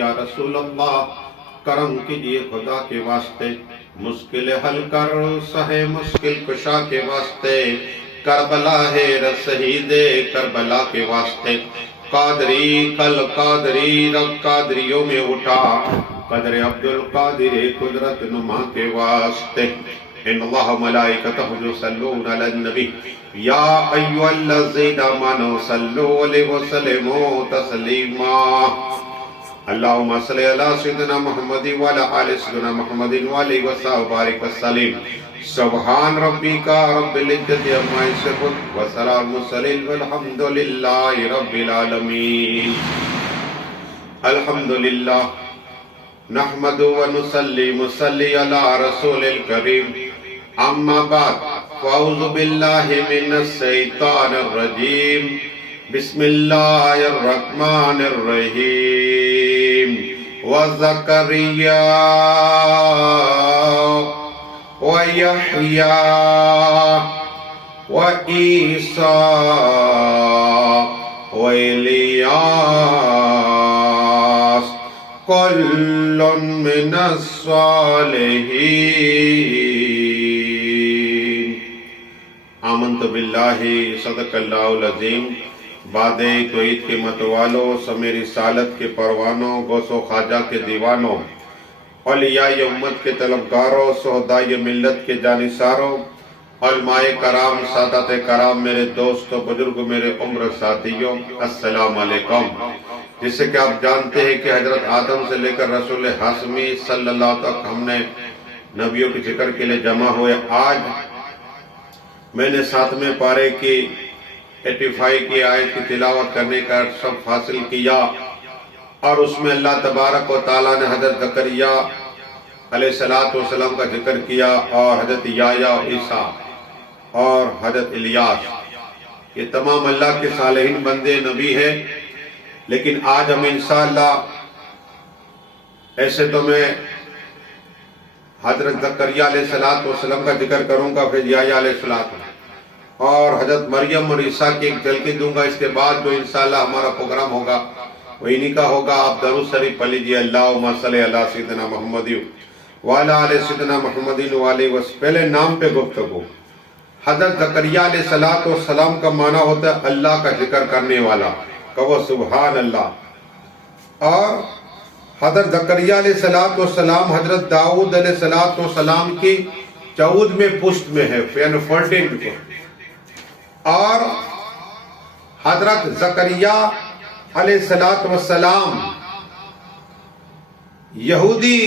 یا رسول اللہ کرم کیجئے خدا کے واسطے، مشکل حل کر سہے مشکل کشا کے واسطے، کربلا ہے شہید کربلا کے واسطے، قادری کل قادری رب قادریوں میں اٹھا، قدر عبد القادر قدرت نما کے واسطے۔ ان اللہ ملائکتہ یصلون علی النبی یا ایھا الذین آمنوا صلوا علیہ وسلموا تسلیما۔ اللہم صلی علی سیدنا محمد وعلی آل سیدنا محمد وعلیہ وسلم وبارک وسلم۔ سبحان ربک رب العزت عما یصفون وسلام المرسلین والحمد للہ رب العالمین۔ الحمدللہ نحمد ونصلی مصلی علی رسول الکریم، اما بعد فاعوذ باللہ من الشیطان الرجیم، بسم اللہ الرحمن الرحیم۔ وزکریا ویحییٰ وعیسیٰ والیاس کل من الصالحین۔ آمنت باللہ صدق اللہ العظیم۔ بعد توحید کے متوالوں، سمے رسالت کے پروانوں، غوث و خواجہ کے دیوانوں، اولیاء امت کے طلبگاروں، شہداء ملت کے جانثاروں، علماء کرام، سادات کرام، میرے دوستوں، بزرگ، میرے عمر ساتھیوں، السلام علیکم۔ جسے کہ آپ جانتے ہیں کہ حضرت آدم سے لے کر رسول ہاشمی صلی اللہ تک ہم نے نبیوں کے ذکر کے لیے جمع ہوئے۔ آج میں نے 7ویں پارے کی 85 کی آیت کی تلاوت کرنے کا شرف حاصل کیا، اور اس میں اللہ تبارک و تعالیٰ نے حضرت زکریا علیہ السلام کا ذکر کیا، اور حضرت یحییٰ عیسیٰ اور حضرت الیاس۔ یہ تمام اللہ کے صالحین بندے نبی ہیں، لیکن آج ہم انشاءاللہ ایسے تو میں حضرت زکریا علیہ السلام کا ذکر کروں گا، پھر یحییٰ علیہ السلام اور حضرت مریم اور عیسیٰ کی ایک جھلکی دوں گا۔ اس کے بعد جو انشاءاللہ ہمارا پروگرام ہوگا وہ انہی کا ہوگا۔ آپ درود شریف پڑھ لیجئے، اللہم صلی علی سیدنا محمد وعلی آل سیدنا محمد وعلیہ وسلم۔ پہلے نام پہ گفتگو۔ حضرت زکریا علیہ السلام کا معنی ہوتا ہے اللہ کا ذکر کرنے والا، کہو سبحان اللہ۔ اور حضرت زکریا علیہ السلام حضرت داؤد علیہ السلام کی 14ویں پشت میں ہے، 14 کو۔ اور حضرت زکریا علیہ السلام یہودی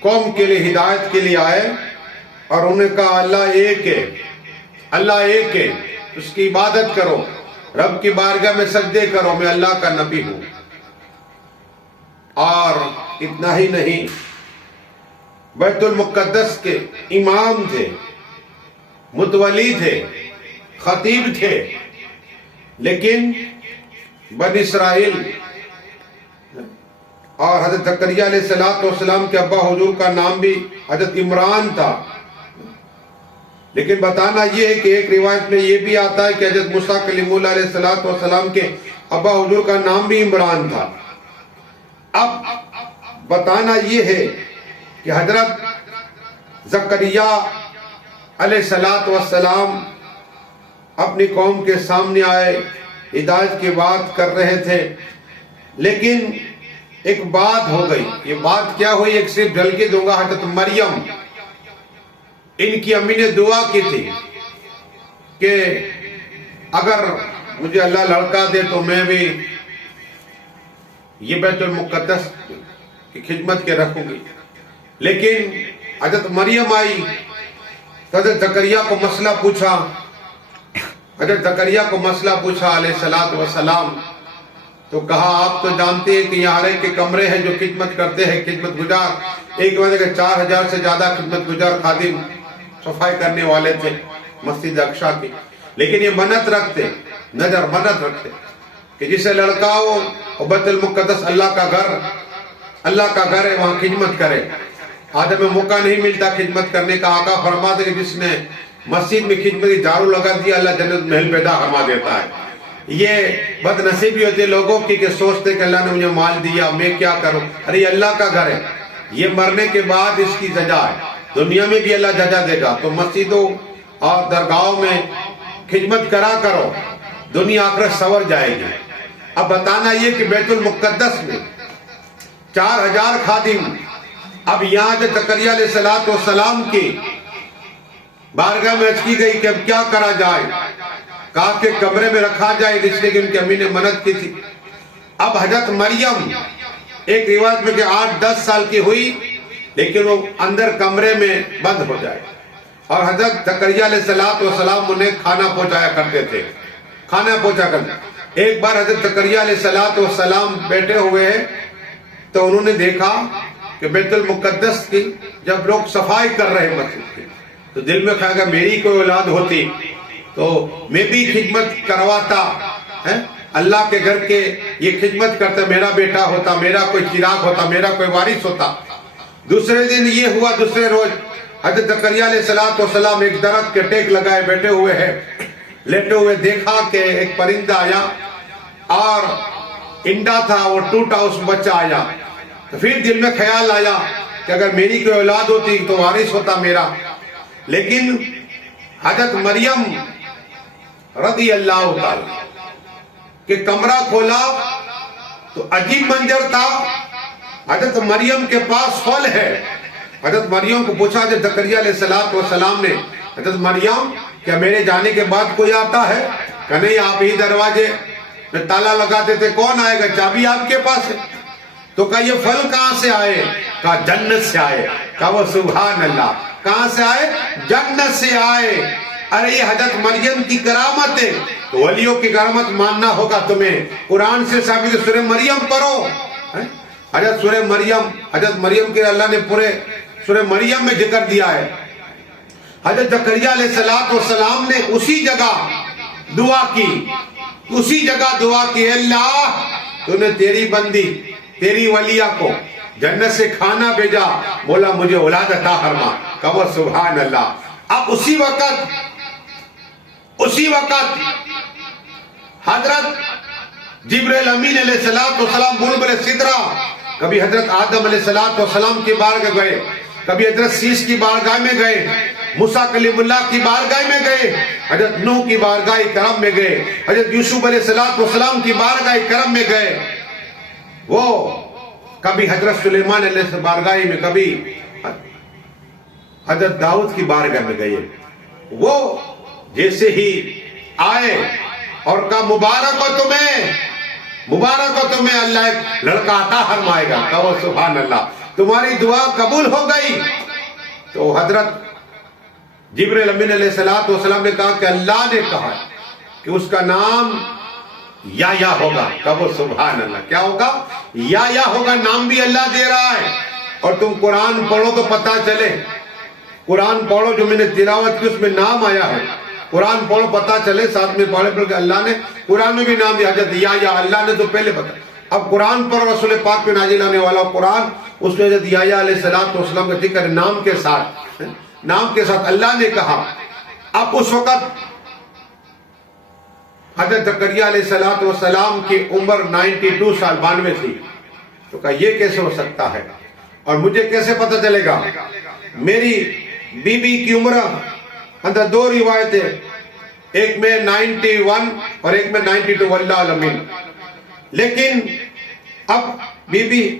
قوم کے لیے ہدایت کے لیے آئے، اور انہوں نے کہا اللہ ایک ہے، اللہ ایک ہے، اس کی عبادت کرو، رب کی بارگاہ میں سجدے کرو، میں اللہ کا نبی ہوں۔ اور اتنا ہی نہیں، بیت المقدس کے امام تھے، متولی تھے، خطیب تھے، لیکن بنی اسرائیل اور حضرت زکریا علیہ السلام کے ابا حضور کا نام بھی حضرت عمران تھا۔ لیکن بتانا یہ ہے کہ ایک روایت میں یہ بھی آتا ہے کہ حضرت موسیٰ کلیم اللہ علیہ السلام کے ابا حضور کا نام بھی عمران تھا۔ اب بتانا یہ ہے کہ حضرت زکریا علیہ السلام اپنی قوم کے سامنے آئے، ہدایت کی بات کر رہے تھے، لیکن ایک بات ہو گئی۔ یہ بات کیا ہوئی؟ ایک صرف جھلکی دوں گا۔ حضرت مریم، ان کی امی نے دعا کی تھی کہ اگر مجھے اللہ لڑکا دے تو میں بھی یہ بیت المقدس کی خدمت کے رکھوں گی۔ لیکن حضرت مریم آئی تو حضرت زکریا کو مسئلہ پوچھا، حضرت زکریا کو مسئلہ پوچھا علیہ السلام، تو کہا آپ تو جانتے ہیں کہ یہاں ہر ایک کے کمرے ہیں جو خدمت کرتے ہیں، خدمت گزار۔ ایک وقت کہ 4000 سے زیادہ خدمت گزار خادم صفائی کرنے والے تھے مسجد اقصیٰ کی، لیکن یہ منت رکھتے، منت رکھتے کہ جسے لڑکا ہو وہ بیت المقدس اللہ کا گھر ہے، وہاں خدمت کرے۔ آج ہمیں موقع نہیں ملتا خدمت کرنے کا۔ آقا فرماتے کہ جس نے مسجد میں خدمت کی جھاڑو لگا دیا، اللہ جنت محل پیدا فرما دیتا ہے۔ یہ بد نصیبی ہوتی ہے لوگوں کی کہ سوچتے کہ اللہ نے مجھے مال دیا میں کیا کروں. ارے یہ اللہ کا گھر ہے, یہ مرنے کے بعد اس کی سزا ہے, دنیا میں بھی اللہ سزا دے گا. تو مسجدوں اور درگاہوں میں خدمت کرا کرو, دنیا آخرت سنور جائے گی. اب بتانا یہ کہ بیت المقدس میں 4000 خادم, اب یہاں جو زکریا علیہ السلام کی بارگاہ میں عرض کی گئی کہ اب کیا کرا جائے, کہا کہ کمرے میں رکھا جائے, اس لیے کہ ان کی امی نے منت کی تھی. اب حضرت مریم ایک روایت میں کہ 8-10 سال کی ہوئی, لیکن وہ اندر کمرے میں بند ہو جائے, اور حضرت زکریا علیہ السلام انہیں کھانا پہنچایا کرتے تھے, کھانا پہنچا کرتے. ایک بار حضرت زکریا علیہ السلام بیٹھے ہوئے ہیں تو انہوں نے دیکھا کہ بیت المقدس کی جب لوگ صفائی کر رہے ہیں مسجد کی, تو دل میں خیال کہ میری کوئی اولاد ہوتی تو میں بھی خدمت کرواتا, اللہ کے گھر کے یہ خدمت کرتا, میرا بیٹا ہوتا, میرا کوئی چراغ ہوتا, میرا کوئی وارث ہوتا. دوسرے دن یہ ہوا, دوسرے روز حضرت زکریا علیہ السلام ایک درخت کے ٹیک لگائے بیٹھے ہوئے ہیں, لیٹے ہوئے دیکھا کہ ایک پرندہ آیا اور انڈا تھا وہ ٹوٹا, اس میں بچہ آیا. تو پھر دل میں خیال آیا کہ اگر میری کوئی اولاد ہوتی تو وارث ہوتا میرا. لیکن حضرت مریم رضی اللہ تعالی کہ کمرہ کھولا تو عجیب منظر تھا. حضرت مریم کے پاس پھل ہے. حضرت مریم کو پوچھا حضرت زکریا علیہ السلام نے, حضرت مریم کیا میرے جانے کے بعد کوئی آتا ہے؟ کہ نہیں, آپ ہی دروازے میں تالا لگاتے تھے, کون آئے گا, چابی آپ کے پاس ہے. تو کہا یہ پھل کہاں سے آئے؟ کہا جنت سے آئے. کہا وہ سبحان اللہ, کہاں سے آئے؟ جنت سے آئے. ارے یہ حضرت مریم کی کرامت ہے, تو ولیوں کی کرامت ماننا ہوگا تمہیں. قرآن سے ثابت ہے, سورہ مریم پڑھو. حضرت مریم کے اللہ نے پورے سورہ مریم میں ذکر دیا ہے. حضرت زکریا علیہ السلام نے اسی جگہ دعا کی, اللہ تو نے تیری بندی تیری ولیہ کو جنت سے کھانا بھیجا, مولا مجھے اولاد عطا فرما. کہو سبحان اللہ. اب اسی وقت حضرت جبرائیل امین علیہ السلام بلبل سدرہ, کبھی حضرت آدم علیہ السلام کی بارگاہ گئے, کبھی حضرت سیس کی بارگاہ میں گئے, موسیٰ کلیم اللہ کی بارگاہ میں گئے, حضرت نوح کی بارگاہ کرم میں گئے, حضرت یوسف علیہ السلام کی بارگاہ کرم میں گئے. وہ کبھی حضرت سلیمان علیہ السلام بارگاہ میں, کبھی حضرت داؤد کی بارگاہ میں گئے. وہ جیسے ہی آئے اور کہا مبارک ہو تمہیں, اللہ ایک لڑکا عطا فرمائے گا. کہو سبحان اللہ, تمہاری دعا قبول ہو گئی. تو حضرت جبرائیل امین علیہ السلام نے کہا کہ اللہ نے کہا کہ اس کا نام یا ہوگا. کہو سبحان اللہ, کیا ہوگا؟ یا ہوگا. نام بھی اللہ دے رہا ہے. اور تم قرآن پڑھو تو پتا چلے, قرآن پڑھو جو میں نے تلاوت کی اس میں نام آیا ہے, قرآن پڑھو پتا چلے. ساتھ میں پڑھ کہ اللہ نے قرآن میں بھی نام دیا حضرت یا اللہ نے تو پہلے بتا. اب قرآن پر رسول پاک پہ نازل آنے والا قرآن, اس میں حضرت یا علیہ السلام کا ذکر نام کے ساتھ اللہ نے کہا. اب اس وقت حضرت زکریا علیہ السلام کی عمر 92 سال 92 تھی. تو کہا یہ کیسے ہو سکتا ہے اور مجھے کیسے پتہ چلے گا؟ میری بی بی کی عمر اندر 2 روایتیں, ایک میں 91 اور ایک میں 92, واللہ علمین. لیکن اب بی بی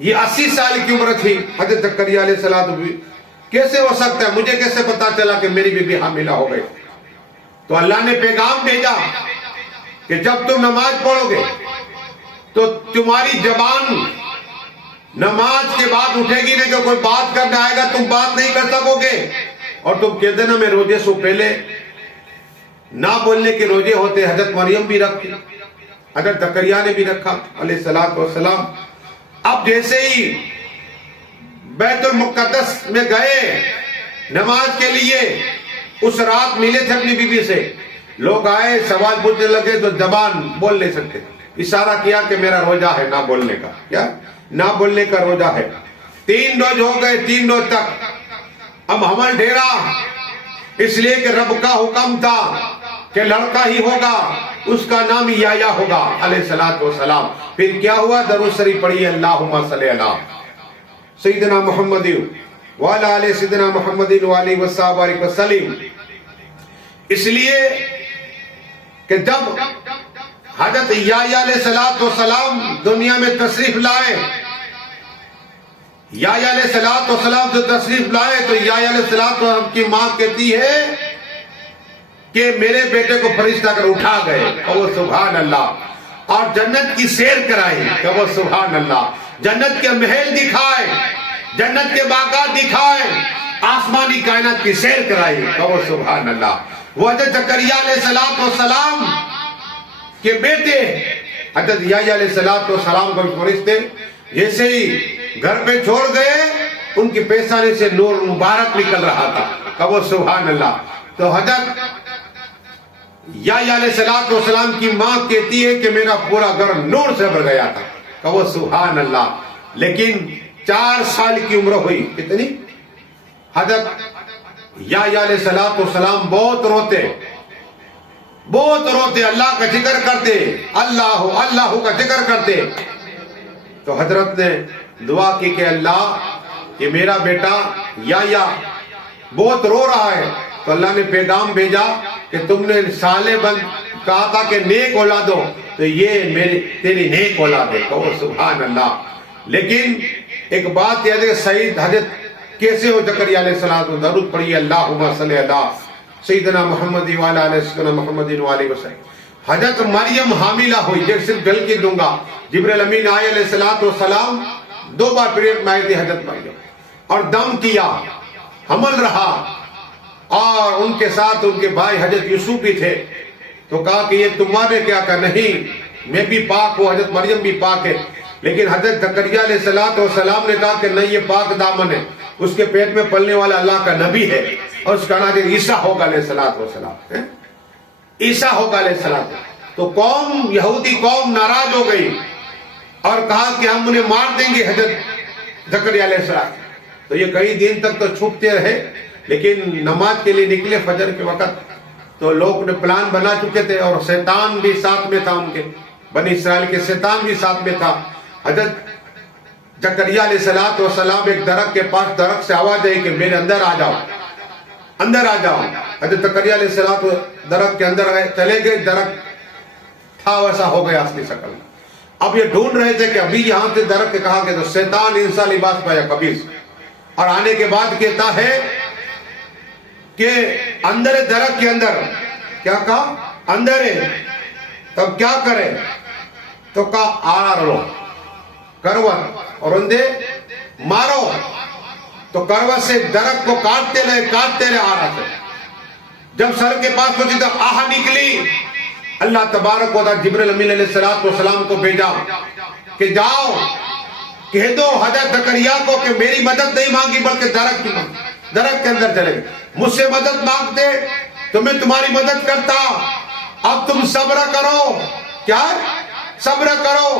یہ 80 سال کی عمر تھی حضرت زکریا علیہ السلام. کیسے ہو سکتا ہے؟ مجھے کیسے پتا چلا کہ میری بی بی حاملہ ہو گئی؟ تو اللہ نے پیغام بھیجا کہ جب تم نماز پڑھو گے تو تمہاری زبان نماز کے بعد اٹھے گی نہیں, کہ کوئی بات کرنے آئے گا تم بات نہیں کر سکو گے. اور تم کہہ دینا میں روزے سے پہلے نہ بولنے کے روزے ہوتے. حضرت مریم بھی رکھتی, حضرت زکریا نے بھی رکھا علیہ السلام. اب جیسے ہی بیت المقدس میں گئے نماز کے لیے, اس رات ملے تھے اپنی بیوی سے, لوگ آئے سوال پوچھنے لگے تو زبان بول نہیں سکتے. اشارہ کیا کہ میرا روزہ ہے نہ بولنے کا, کیا نہ بولنے کا روزہ ہے. 3 روز ہو گئے, 3 روز تک. اب حمل ڈھیرا, اس لیے کہ رب کا حکم تھا کہ لڑکا ہی ہوگا، اس کا نام یحییٰ ہوگا علیہ الصلوۃ والسلام۔ پھر کیا ہوا؟ درود شریف پڑھی اللہم صلی علی سیدنا محمد وعلی آل سیدنا محمد وعلی وصحبہ وسلم۔ اس لیے کہ جب حضرت یحییٰ علیہ السلام دنیا میں تشریف لائے، یحییٰ علیہ السلام جو تشریف لائے تو یحییٰ علیہ السلام کی ماں کہتی ہے کہ میرے بیٹے کو فرشتہ کر اٹھا گئے، کہ وہ سبحان اللہ، اور جنت کی سیر کرائی، کہ وہ سبحان اللہ، جنت کے محل دکھائے، جنت کے باغات دکھائے، آسمانی کائنات کی سیر کرائی، کہ وہ سبحان اللہ۔ وہ حضرت زکریا علیہ السلام کے بیٹے حضرت یحییٰ علیہ السلام کو فرشتے جیسے ہی گھر پہ چھوڑ گئے، ان کی پیشانی سے نور مبارک نکل رہا تھا، کہ وہ سبحان اللہ۔ تو حضرت یحییٰ علیہ السلام کی ماں کہتی ہے کہ میرا پورا گھر نور سے بھر گیا تھا، کہ وہ سبحان اللہ۔ لیکن 4 سال کی عمر ہوئی، کتنی؟ حضرت یحییٰ علیہ السلام بہت روتے، اللہ کا ذکر کرتے، اللہ کا ذکر کرتے۔ تو حضرت نے دعا کی کہ اللہ، یہ میرا بیٹا یحییٰ بہت رو رہا ہے، تو اللہ نے پیغام بھیجا کہ تم نے صالح بن کہا تھا کہ نیک اولاد ہو، تو یہ تیری نیک اولاد ہے، کہو سبحان اللہ۔ لیکن ایک بات یاد ہے، سعید حضرت کیسے ہو؟ زکریا علیہ السلام درود پڑھیے اللہم صلی علی سیدنا محمد وعلی آل سیدنا محمد وعلی وسلم۔ حضرت مریم حاملہ ہوئی، جو صرف جل کے دوں گا، جبریل امین آئے علیہ السلام 2 بار پیریڈ میں آئی تھی حضرت مریم، اور دم کیا، حمل رہا، اور ان کے ساتھ ان کے بھائی حضرت یوسف بھی تھے۔ تو کہا کہ یہ تمہارے کیا؟ کہ نہیں، میں بھی پاک ہوں، حضرت مریم بھی پاک ہے۔ لیکن حضرت زکریا علیہ السلام نے کہا کہ نہیں، یہ پاک دامن ہے، اس کے پیٹ میں پلنے والا اللہ کا نبی ہے، اور اس کا نام عیسیٰ ہوگا علیہ السلام، عیسیٰ ہوگا علیہ السلام۔ تو قوم، یہودی قوم ناراض ہو گئی اور کہا کہ ہم انہیں مار دیں گے حضرت زکریا علیہ السلام۔ تو یہ کئی دن تک تو چھپتے رہے، لیکن نماز کے لیے نکلے فجر کے وقت، تو لوگ نے پلان بنا چکے تھے، اور شیطان بھی ساتھ میں تھا، ان کے بنی اسرائیل کے شیطان بھی ساتھ میں تھا۔ حضرت زکریا علیہ السلام ایک درخت کے پاس، درخت سے آواز آئی کہ میرے اندر آ جاؤ، اندر آ جاؤ۔ حضرت زکریا علیہ السلام درخت کے اندر گئے، چلے گئے، درخت تھا ویسا ہو گیا اصلی شکل۔ اب یہ ڈھونڈ رہے تھے کہ ابھی یہاں سے درخت کے کہا کہ تو شیطان انسان لباس پایا خبیث، اور آنے کے بعد کہتا ہے کہ اندر درخت کے اندر، کیا کہا؟ اندر ہے، تب کیا کرے؟ تو کہا آرا رو، کروٹ، اور اندے مارو۔ تو کروٹ سے درخت کو کاٹتے رہے آرا سے۔ جب سر کے پاس پہنچی تو آہ نکلی، اللہ تبارک و تعالی جبریل امین علیہ السلام کو بھیجا کہ جاؤ کہہ دو حضرت زکریا کو کہ میری مدد نہیں مانگی بلکہ درخت کی مانگی۔ درخت کے اندر چلے گئے، مجھ سے مدد مانگتے تو میں تمہاری مدد کرتا، اب تم صبر کرو۔ کیا؟ صبر کرو،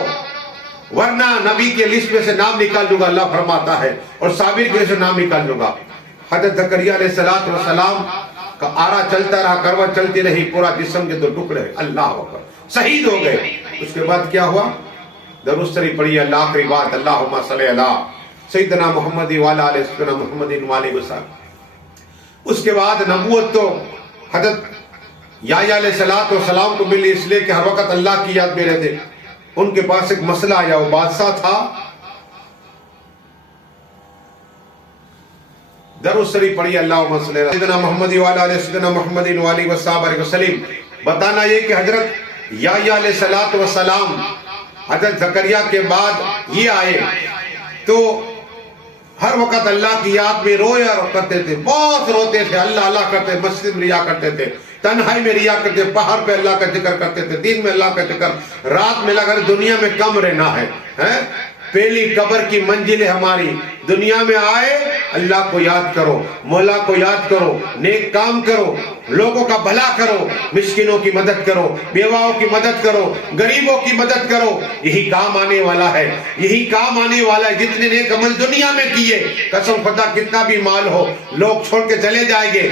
ورنہ نبی کے لسٹ میں سے نام نکال دوں گا، اللہ فرماتا ہے، اور صابر کے لسٹ سے نام نکال دوں گا۔ حضرت زکریا علیہ السلام کا آرا چلتا رہا، کروٹ چلتی رہی، پورا جسم کے 2 ٹکڑے، اللہ اکبر، شہید ہو گئے۔ اس کے بعد کیا ہوا؟ درود شریف پڑھیے اللہ، آخری بات اللہم صلی علی سیدنا محمد وعلی آل سیدنا محمد وعلی وسلم۔ اس کے بعد نبوت تو حضرت یحییٰ علیہ السلام کو ملی، اس لیے کہ ہر وقت اللہ کی یاد میں رہتے۔ ان کے پاس ایک مسئلہ آیا، وہ بادشاہ تھا، درود شریف پڑھیے اللہم صلی علی سیدنا محمد وعلی آل سیدنا محمد وعلی وسلم۔ بتانا یہ کہ حضرت یحییٰ علیہ السلام حضرت زکریا کے بعد یہ آئے تو ہر وقت اللہ کی یاد میں رویا کرتے تھے، بہت روتے تھے، اللہ اللہ کرتے، مسجد میں ریا کرتے تھے، تنہائی میں ریا کرتے، پہاڑ پہ اللہ کا ذکر کرتے تھے، دن میں اللہ کا ذکر، رات میں لگا دنیا میں کم رہنا ہے۔ پہلی قبر کی منزل ہے ہماری، دنیا میں آئے اللہ کو یاد کرو، مولا کو یاد کرو، نیک کام کرو، لوگوں کا بھلا کرو، مسکینوں کی مدد کرو، بیواؤں کی مدد کرو، غریبوں کی مدد کرو، یہی کام آنے والا ہے، یہی کام آنے والا ہے۔ جتنے نیک عمل دنیا میں کیے، قسم خدا کتنا بھی مال ہو، لوگ چھوڑ کے چلے جائیں گے،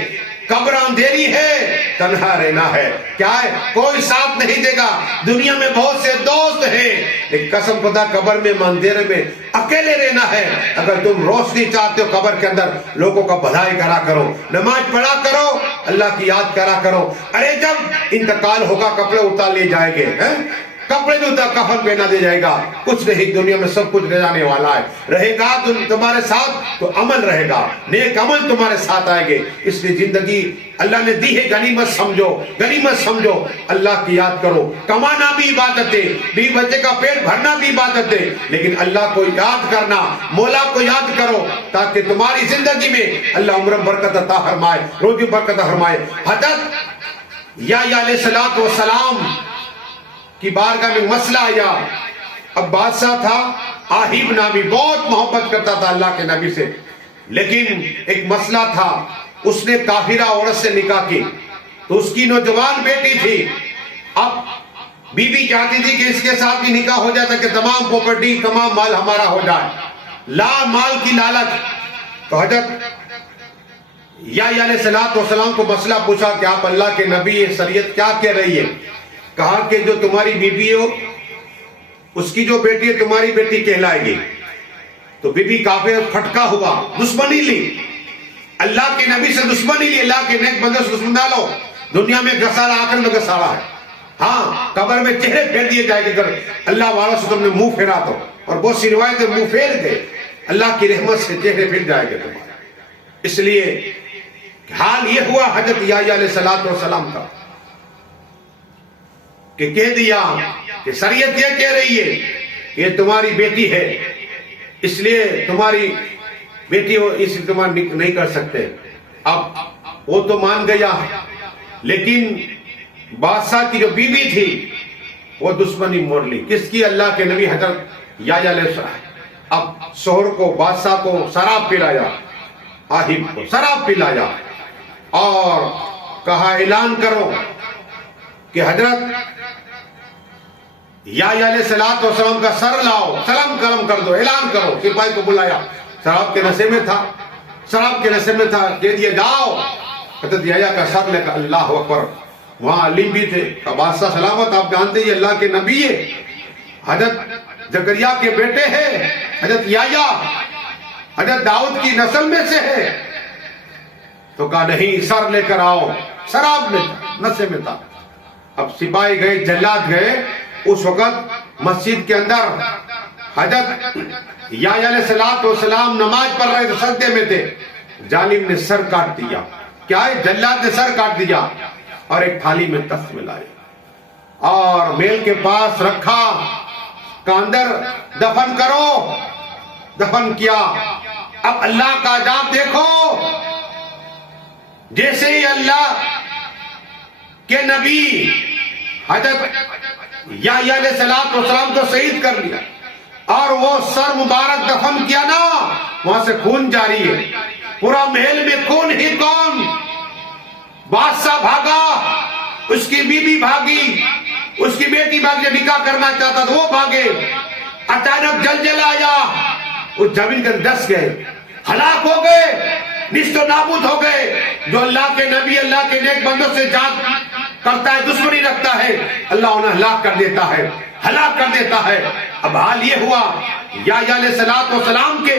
قبر اندھیری ہے، تنہا رہنا ہے. کیا ہے؟ کوئی ساتھ نہیں دے گا. دنیا میں بہت سے دوست ہیں لیکن قسم خدا قبر میں اندھیرے میں اکیلے رہنا ہے. اگر تم روشنی چاہتے ہو قبر کے اندر، لوگوں کا بھلائی کرا کرو، نماز پڑھا کرو، اللہ کی یاد کرا کرو. ارے جب انتقال ہوگا کپڑے اتار لیے جائیں گے، کپڑے بھی اتار کفن پہنا دے جائے گا. کچھ نہیں، دنیا میں سب کچھ رہ جانے والا ہے. رہے گا تمہارے ساتھ تو عمل رہے گا، نیک عمل تمہارے ساتھ آئے گے. اس لیے زندگی اللہ نے دی ہے، غنیمت سمجھو، غنیمت سمجھو. اللہ کی یاد کرو. کمانا بھی عبادت ہے، بیوی بچے کا پیٹ بھرنا بھی عبادت ہے، لیکن اللہ کو یاد کرنا، مولا کو یاد کرو تاکہ تمہاری زندگی میں اللہ عمر برکت عطا فرمائے، روزی برکت فرمائے. حضرت یحییٰ علیہ الصلوۃ والسلام کی بارگاہ میں مسئلہ آیا. اب بادشاہ تھا آہیب نامی، بہت محبت کرتا تھا اللہ کے نبی سے، لیکن ایک مسئلہ تھا. اس نے کافرہ عورت سے نکاح کی تو اس کی نوجوان بیٹی تھی. اب بیوی چاہتی تھی کہ اس کے ساتھ بھی نکاح ہو جائے تاکہ تمام پراپرٹی، تمام مال ہمارا ہو جائے. مال کی لالچ. تو حضرت یحییٰ علیہ السلام کو مسئلہ پوچھا کہ آپ اللہ کے نبی، یہ شریعت کیا کہہ رہی ہے؟ کہا کہ جو تمہاری بیوی ہو اس کی جو بیٹی ہے تمہاری بیٹی کہلائے گی. تو بیوی کافر پھٹکا ہوا، دشمنی لی، اللہ کے نبی سے دشمنی لی. اللہ کے نیک بندے سے دشمن نہ لو. دنیا میں گسارا، آخر میں گسارا ہے. ہاں، قبر میں چہرے پھیر دیے جائے گے اگر اللہ والوں سے تم نے منہ پھیرا تو. اور بہت سی روایتیں منہ پھیر گئے، اللہ کی رحمت سے چہرے پھر جائے گے تمہارے. اس لیے حال یہ ہوا حضرت یحییٰ علیہ السلام کا کہ کہہ دیا کہ شریعت یہ کہہ رہی ہے یہ تمہاری بیٹی ہے، اس لیے تمہاری بیٹی ہو، اس تمہار نہیں کر سکتے. اب وہ تو مان گیا، لیکن بادشاہ کی جو بیوی تھی وہ دشمنی موڑ لی. کس کی؟ اللہ کے نبی حضرت یحییٰ علیہ السلام. اب شوہر کو، بادشاہ کو شراب پلایا، آہیب کو شراب پلایا اور کہا اعلان کرو کہ حضرت یحییٰ علیہ السلام کا سر لاؤ، سلام کرم کر دو، اعلان کرو. سپاہی کو بلایا، شراب کے نشے میں تھا، شراب کے نشے میں تھا. کہہ دیا جاؤ. حضرت یحییٰ کا سر لے کر اللہ اکبر. وہاں علی بھی تھے. بادشاہ سلامت، آپ جانتے ہیں اللہ کے نبی ہے، حضرت زکریا کے بیٹے ہیں، حضرت یحییٰ حضرت داؤد کی نسل میں سے ہے. تو کہا نہیں، سر لے کر آؤ. شراب میں تھا، نشے میں تھا. اب سپاہی گئے، جلاد گئے. اس وقت مسجد کے اندر حضرت یحییٰ علیہ السلام نماز پڑھ رہے تھے، سجدے میں تھے. ظالم نے سر کاٹ دیا. کیا ہے؟ جلاد نے سر کاٹ دیا اور ایک تھالی میں تخت ملایا اور میل کے پاس رکھا، کہ اندر دفن کرو. دفن کیا. اب اللہ کا عذاب دیکھو. جیسے ہی اللہ کے نبی حضرت یحییٰ علیہ السلام کو شہید کر لیا اور وہ سر مبارک دفن کیا نا، وہاں سے خون جاری ہے. پورا محل میں خون ہی کون. بادشاہ بھاگا، اس کی بیوی بھاگی، اس کی بیٹی بھاگی، جو نکاح کرنا چاہتا تھا وہ بھاگے. اچانک جل آیا، اس زمین کے دس گئے، ہلاک ہو گئے، نیست و نابود ہو گئے. جو اللہ کے نبی، اللہ کے نیک بندوں سے جان کرتا ہے، دشمنی رکھتا ہے، اللہ انہیں ہلاک کر دیتا ہے، ہلاک کر دیتا ہے. اب حال یہ ہوا یحییٰ علیہ السلام کے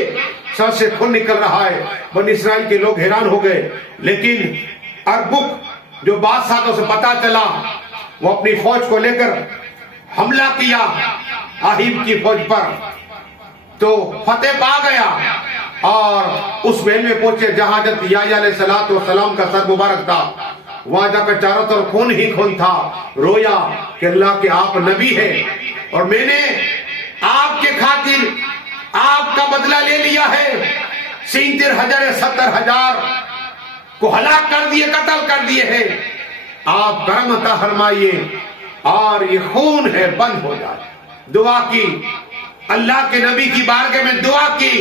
سر سے خون نکل رہا ہے. بنی اسرائیل کے لوگ حیران ہو گئے. لیکن اربک جو بادشاہ کو سے پتا چلا، وہ اپنی فوج کو لے کر حملہ کیا آہیب کی فوج پر. تو فتح پا گیا اور اس محل میں پہنچے جہاں حضرت یحییٰ علیہ السلام کا سر مبارک تھا. وہاں جا کر چاروں طرف خون ہی خون تھا. رویا کہ اللہ کے آپ نبی ہیں اور میں نے آپ کے خاطر آپ کا بدلہ لے لیا ہے. 70,000 کو ہلاک کر دیے، قتل کر دیے ہیں. آپ کرم عطا فرمائیے اور یہ خون ہے بند ہو جائے. دعا کی، اللہ کے نبی کی بارگاہ میں دعا کی.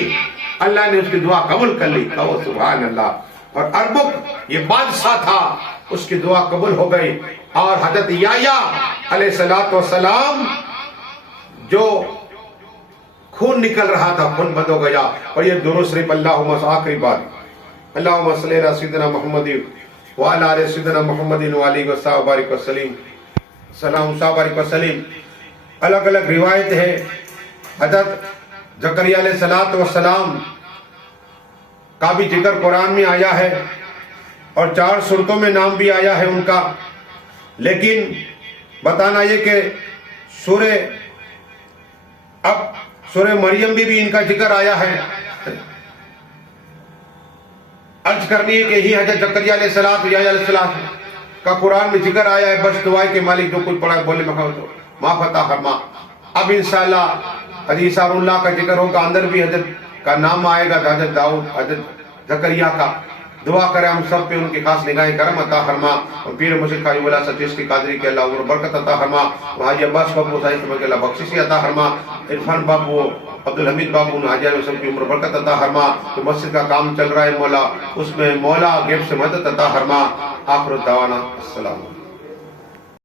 اللہ نے اس کی دعا قبول کر لی. کہو سبحان اللہ. اور اربک یہ بادشاہ تھا، اس کی دعا قبول ہو گئی اور حضرت یحییٰ علیہ السلام جو خون نکل رہا تھا خون بند ہو گیا. اور یہ درود شریف اللہم، آخری بات، اللہم صلی علی سیدنا محمد وعلى آل سيدنا محمد وعلى آله وصحبه وسلم سلام صحابہ وسلم. الگ الگ روایت ہے. حضرت زکریا علیہ السلام کا بھی ذکر قرآن میں آیا ہے اور 4 سورتوں میں نام بھی آیا ہے ان کا. لیکن بتانا یہ کہ سورہ مریم بھی ان کا ذکر آیا ہے. عرض کرنی ہے کہ ہی حضرت زکریا علیہ السلام کا قرآن میں ذکر آیا ہے. بس دعائے کے مالک جو کچھ پڑھا بولے ما فتح فرما. اب انشاءاللہ حدیث اللہ کا ذکر ہوگا, اندر بھی حضرت کا نام آئے گا, حضرت داؤد حضرت زکریا کا. دعا کرے ہم سب پہ ان کی خاص نگاہ کرم عطا فرما. اور پیر مرشد قاری مولا سچیس کی قادری کے اللہ عمر برکت عطا فرما. حاجی عباس بابو صاحب کے اللہ بخشش عطا فرما. عرفان بابو, عبدالحمید بابو, حاجی سب کی عمر برکت عطا فرما. جو مسجد کا کام چل رہا ہے مولا اس میں مولا غیب سے مدد عطا فرما. آخر دعوانا السلام.